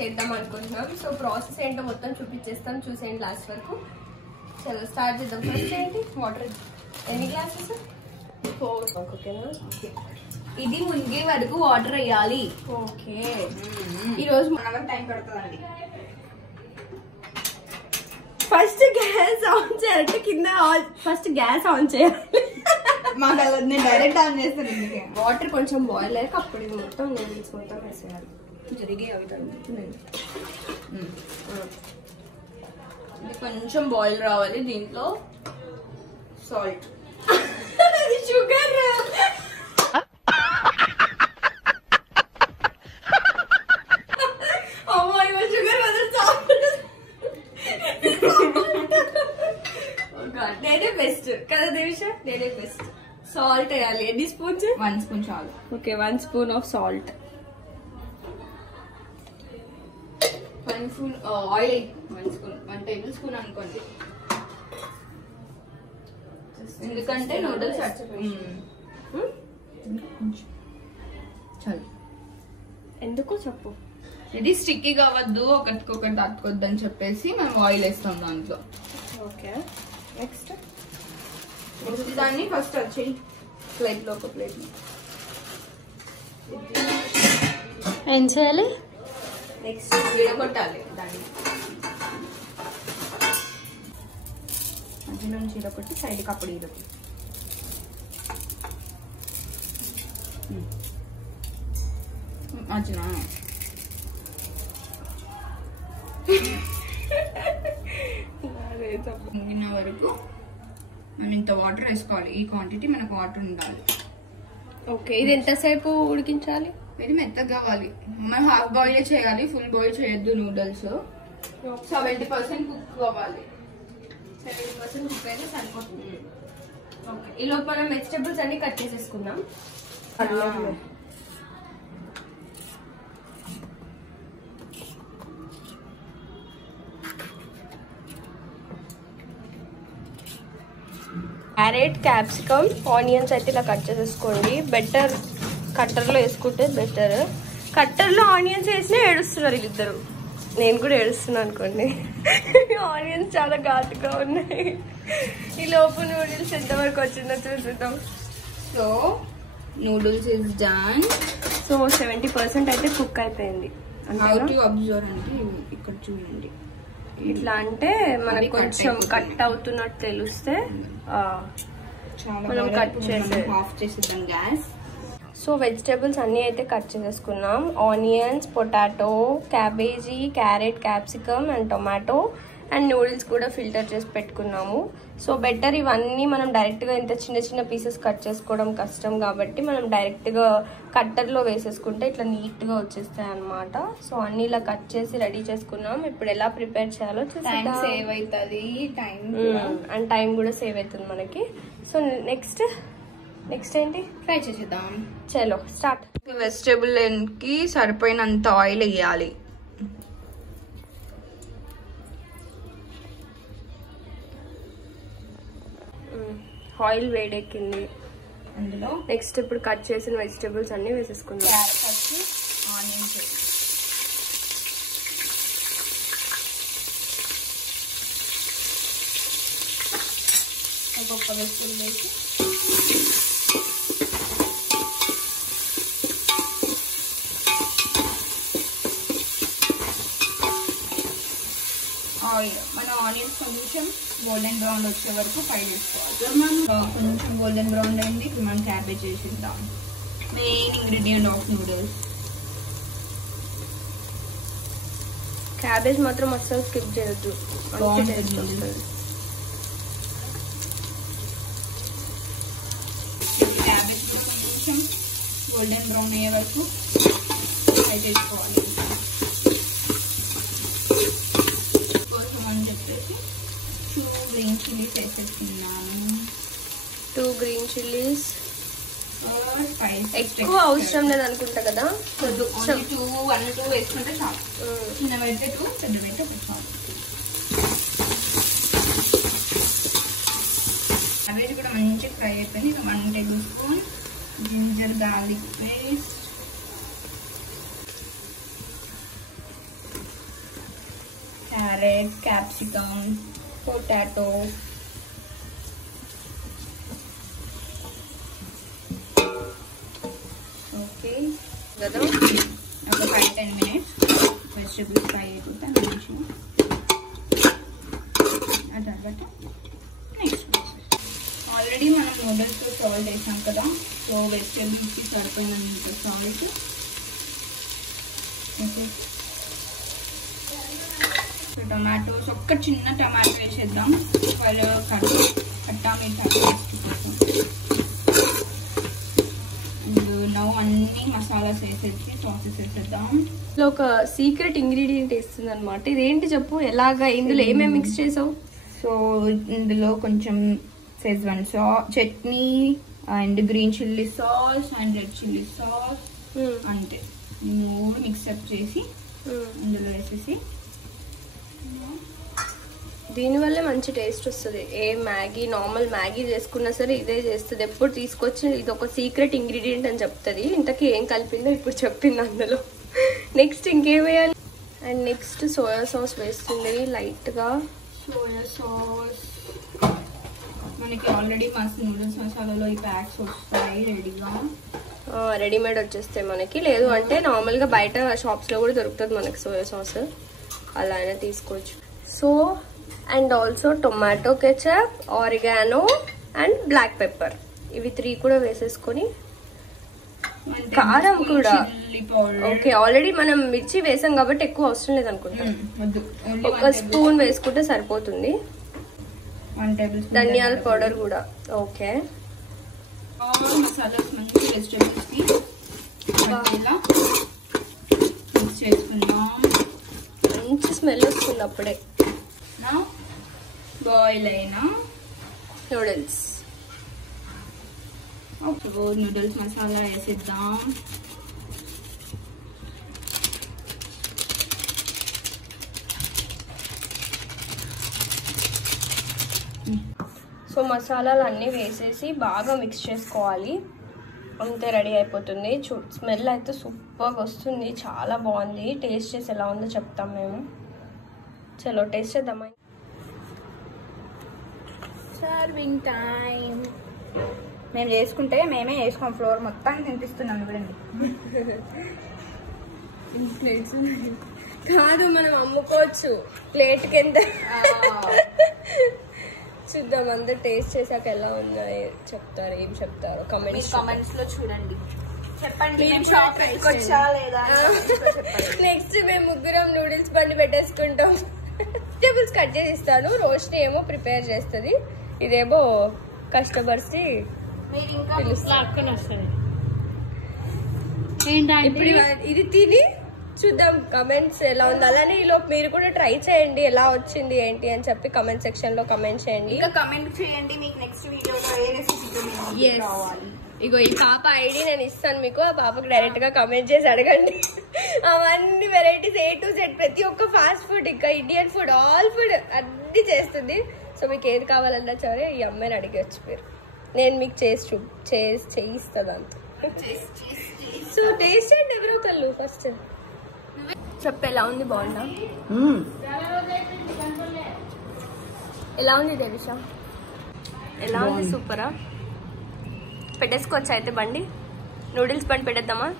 చేద్దాం అనుకుంటున్నాం. So process ఏంటో మొత్తం చూపించేస్తాం, చూసేయండి లాస్ట్ వరకు. చలో స్టార్ట్ చేద్దాం. ఫస్ట్ ఏంటి వాటర్, ఎన్ని గ్లాసెస్? 4. ఓకేనా? ఇది మునిగే వరకు వాటర్ వేయాలి. ఓకే, ఈరోజు 1 అవర్ టైం పడుతుందండి. ఫస్ట్ గ్యాస్ ఆన్ చేయాలంటే కింద ఫస్ట్ గ్యాస్ ఆన్ చేయాలి. మాకు నేను డైరెక్ట్ ఆన్ చేస్తాను. ఎందుకే వాటర్ కొంచెం బాయిల్ అయ్యాక అప్పుడు ఇది మొత్తం నూడిల్స్ మొత్తం వేసేయాలి. జరిగే అవి తగ్గుతున్నాయి. ఇది కొంచెం బాయిల్ రావాలి. దీంట్లో సాల్ట్, షుగర్, షుగర్ నేనే బెస్ట్ కదా దివిష, నేనే బెస్ట్. సాల్ట్ వేయాలి. ఎన్ని స్పూన్స్? 1 స్పూన్ చాలు. Okay, 1 spoon of salt. 1 spoon oil, 1 spoon, 1 table spoon అనుకోండి. ఎందుకంటే నూడిల్స్ చాలు. ఎందుకు చెప్పు. ఇది స్టిక్కీ కావద్దు, ఒకటికొకటి అతుకొద్దు అని చెప్పేసి మేము ఆయిల్ వేస్తాం దాంట్లో. ఓకే, నెక్స్ట్ దాన్ని ఫస్ట్ వచ్చి ప్లేట్ లో, ఒక ప్లేట్ ఏం చేయాలి? నెక్స్ట్ విడగొట్టాలి. దాన్ని మధ్య నుంచి ఇరగొట్టి సైడ్కి అప్పుడు ఇరగొట్టి మధ్యన ముగిన వరకు మనం ఇంత వాటర్ వేసుకోవాలి. ఈ క్వాంటిటీ మనకు వాటర్ ఉండాలి. ఓకే, ఇది ఎంతసేపు ఉడికించాలి? ఇది మెత్తగా కావాలి. మనం హాఫ్ బాయిల్ చేయాలి, ఫుల్ బాయిల్ చేయొద్దు. నూడిల్స్ 70% కుక్ అవ్వాలి. 70% కుక్ అయితే సరిపోతుంది. ఓకే, ఈ లోపు మనం వెజిటబుల్స్ అన్ని కట్ చేసేసుకుందాం. క్యారెట్, క్యాప్సికమ్, ఆనియన్స్ అయితే ఇలా కట్ చేసేసుకోండి. బెటర్ కట్టర్లో వేసుకుంటే బెటర్. కట్టర్లో ఆనియన్స్ వేసినా ఏడుస్తున్నారు వీళ్ళిద్దరు. నేను కూడా ఏడుస్తున్నాను అనుకోండి. ఆనియన్స్ చాలా ఘాటుగా ఉన్నాయి. ఈ లోపు నూడిల్స్ ఎంతవరకు వచ్చిందో చూద్దాం. So noodles is done. So 70% అయితే కుక్ అయిపోయింది. హౌ టు అబ్జర్వ్ అంటే ఇక్కడ చూడండి, ఇట్లా అంటే మనకు కొంచెం కట్ అవుతున్నట్టు తెలిస్తే మనం కట్ ఆఫ్ చేసేద్దాం గ్యాస్. సో వెజిటేబుల్స్ అన్నీ అయితే కట్ చేసేసుకున్నాం. Onions, potato, cabbage, carrot, capsicum and tomato and noodles కూడా ఫిల్టర్ చేసి పెట్టుకున్నాము. సో బెటర్ ఇవన్నీ మనం డైరెక్ట్గా ఇంత చిన్న చిన్న పీసెస్ కట్ చేసుకోవడం కష్టం కాబట్టి మనం డైరెక్ట్గా కట్టర్లో వేసేసుకుంటే ఇట్లా నీట్గా వచ్చేస్తాయి అన్నమాట. సో అన్ని ఇలా కట్ చేసి రెడీ చేసుకున్నాం. ఇప్పుడు ఎలా ప్రిపేర్ చేయాలో టైం సేవ్ అవుతుంది, అండ్ టైం కూడా సేవ్ అవుతుంది మనకి. సో నెక్స్ట్ ఏంటి ట్రై చేసేద్దాం. చలో స్టార్ట్. వెజిటేబుల్ కి సరిపోయినంత ఆయిల్ వేయాలి. ఆయిల్ వేడెక్కింది. అందులో నెక్స్ట్ ఇప్పుడు కట్ చేసిన వెజిటేబుల్స్ అన్ని వేసేసుకుందాం. ఆనియన్స్, ఒక్కొక్క వెజిటేబుల్ వేసి ఆయిల్, మన ఆనియన్స్ కొంచెం గోల్డెన్ బ్రౌన్ వచ్చే వరకు ఫ్రై చేసుకోవాలి. కొంచెం గోల్డెన్ బ్రౌన్ అయింది. ఇప్పుడు మనం క్యాబేజ్ వేసేద్దాం. Main ingredient of noodles. Cabbage మాత్రం అస్సలు స్కిప్ చేయొద్దు. క్యాబేజ్ కొంచెం గోల్డెన్ బ్రౌన్ అయ్యే వరకు ఫ్రై చేసుకోవాలి. కోసం అని చెప్పేసి 2 గ్రీన్ చిల్లీస్ వేసేస్తున్నాను. 2 గ్రీన్ చిల్లీస్. ఎక్కువ అవసరం లేదు అనుకుంటా కదా. 1-2 వేసుకుంటే చాలు. చిన్నవైతే 2, పెద్దవైతే 1 చాలు. క్యాబేజ్ కూడా మంచిగా ఫ్రై అయిపోయింది. 1 tablespoon ginger garlic paste, carrot, capsicum, potato, okay కదా. ఒక 5-10 minutes వెజిటబుల్స్ ఫ్రై అయిపోతాయి మంచిగా. ఆ తర్వాత నెక్స్ట్ ఆల్రెడీ మనం నూడిల్స్ సాల్ట్ వేసాం కదా, సో వెజిటబుల్స్కి సరిపోయినంత సాల్ట్. ఓకే, టొమాటోస్ ఒక్క చిన్న టమాటో వేసేద్దాం. వాళ్ళు కట్టా మీఠా నవ్వు అన్ని మసాలాస్ వేసేసి సాసెస్ వేసేద్దాం. ఇందులో ఒక సీక్రెట్ ఇంగ్రీడియంట్ వేస్తుంది అనమాట. ఇదేంటి చెప్పు, ఎలాగా, ఇందులో ఏమేమి మిక్స్ చేసావు? సో ఇందులో కొంచెం schezwan chutney and green chilli sauce and red chilli sauce, అంతే. మూడు మిక్సప్ చేసి ఇందులో వేసేసి, దీనివల్లే మంచి టేస్ట్ వస్తుంది. ఏ మ్యాగీ, నార్మల్ మ్యాగీ చేసుకున్నా సరే ఇదే చేస్తుంది. ఎప్పుడు తీసుకొచ్చి ఇది ఒక సీక్రెట్ ఇంగ్రీడియంట్ అని చెప్తుంది. ఇంతకీ ఏం కలిపిందో ఇప్పుడు చెప్పింది అందులో. నెక్స్ట్ ఇంకేం వేయాలి? అండ్ నెక్స్ట్ సోయా సాస్ వేస్తుంది లైట్గా. సోయా సాస్ మనకి ఆల్రెడీ నూడిల్స్ మసాలాలో ఈ ప్యాక్స్ వస్తాయి రెడీగా. రెడీమేడ్ వచ్చేస్తాయి మనకి. లేదు అంటే నార్మల్గా బయట షాప్స్లో కూడా దొరుకుతుంది మనకి సోయా సాస్, అలా అయినా తీసుకోవచ్చు. So and also tomato ketchup, oregano and black pepper, ఇవి 3 కూడా వేసేసుకొని, కారం కూడా ఓకే. ఆల్రెడీ మనం మిర్చి వేసాం కాబట్టి ఎక్కువ అవసరం లేదు అనుకుంటా. ఒక స్పూన్ వేసుకుంటే సరిపోతుంది. ధనియాల పౌడర్ కూడా ఓకే. మసాలాస్ మంచి వెజిటబుల్స్ కి మిక్స్ చేసుకుందాం. మంచి స్మెల్ వస్తుంది అప్పుడే. బాయిల్ అయిన నూడిల్స్, నూడిల్స్ మసాలా వేసేద్దాం. సో మసాలాలు అన్నీ వేసేసి బాగా మిక్స్ చేసుకోవాలి. అంతే, రెడీ అయిపోతుంది. స్మెల్ అయితే సూపర్గా వస్తుంది, చాలా బాగుంది. టేస్ట్ చేసి ఎలా ఉందో చెప్తాం మేము. చలో టేస్ట్ చేద్దామా. Serving time. మేము చేసుకుంటే మేమే వేసుకోం, ఫ్లోర్ మొత్తం తినిపిస్తున్నాం. ఇవ్వండి ప్లేట్స్ కాదు, మనం అమ్ముకోవచ్చు ప్లేట్ కింద. చూద్దాం, అందరు టేస్ట్ చేసాక ఎలా ఉన్నాయి చెప్తారు. ఏం చెప్తారు కమెంట్స్ లో చూడండి, చెప్పండి. నెక్స్ట్ మేము ముగ్గురం నూడిల్స్ బండి పెట్టేసుకుంటాం. వెజిటబుల్స్ కట్ చేసి ఇస్తాను, రోషిని ఏమో ప్రిపేర్ చేస్తుంది, ఇదేమో కస్టమర్స్ ఇప్పుడు ఇది తిని చూద్దాం కమెంట్స్ ఎలా ఉంది. అలానే ఈలోపు మీరు కూడా ట్రై చేయండి, ఎలా వచ్చింది ఏంటి అని చెప్పి కమెంట్ సెక్షన్ లో కమెంట్ చేయండి. కమెంట్ చేయండి మీకు నెక్స్ట్ వీడియోలో ఏ రెసిపీతో కావాలి. ఇగో ఈ పాప ఐడి నేను ఇస్తాను మీకు, ఆ పాపకు డైరెక్ట్ గా కమెంట్ చేసి అడగండి. అవన్నీ వెరైటీస్ A to Z, ప్రతి ఒక్క ఫాస్ట్ ఫుడ్, ఇంకా ఇండియన్ ఫుడ్, ఆల్ ఫుడ్ అన్ని చేస్తుంది. సో మీకు ఏది కావాలన్నా సరే ఈ అమ్మాయిని అడిగచ్చు మీరు, నేను మీకు చేయిస్తుంది అంత. సో టేస్ట్ చేయండి ఎవరో ఒకళ్ళు. ఫస్ట్ చెప్ప ఎలా ఉంది, బాగుందా? ఎలా ఉంది దేవిష? ఎలా ఉంది? సూపరా? పెట్టేసుకోవచ్చా అయితే బండి? నూడిల్స్ బండి పెట్టేద్దామా?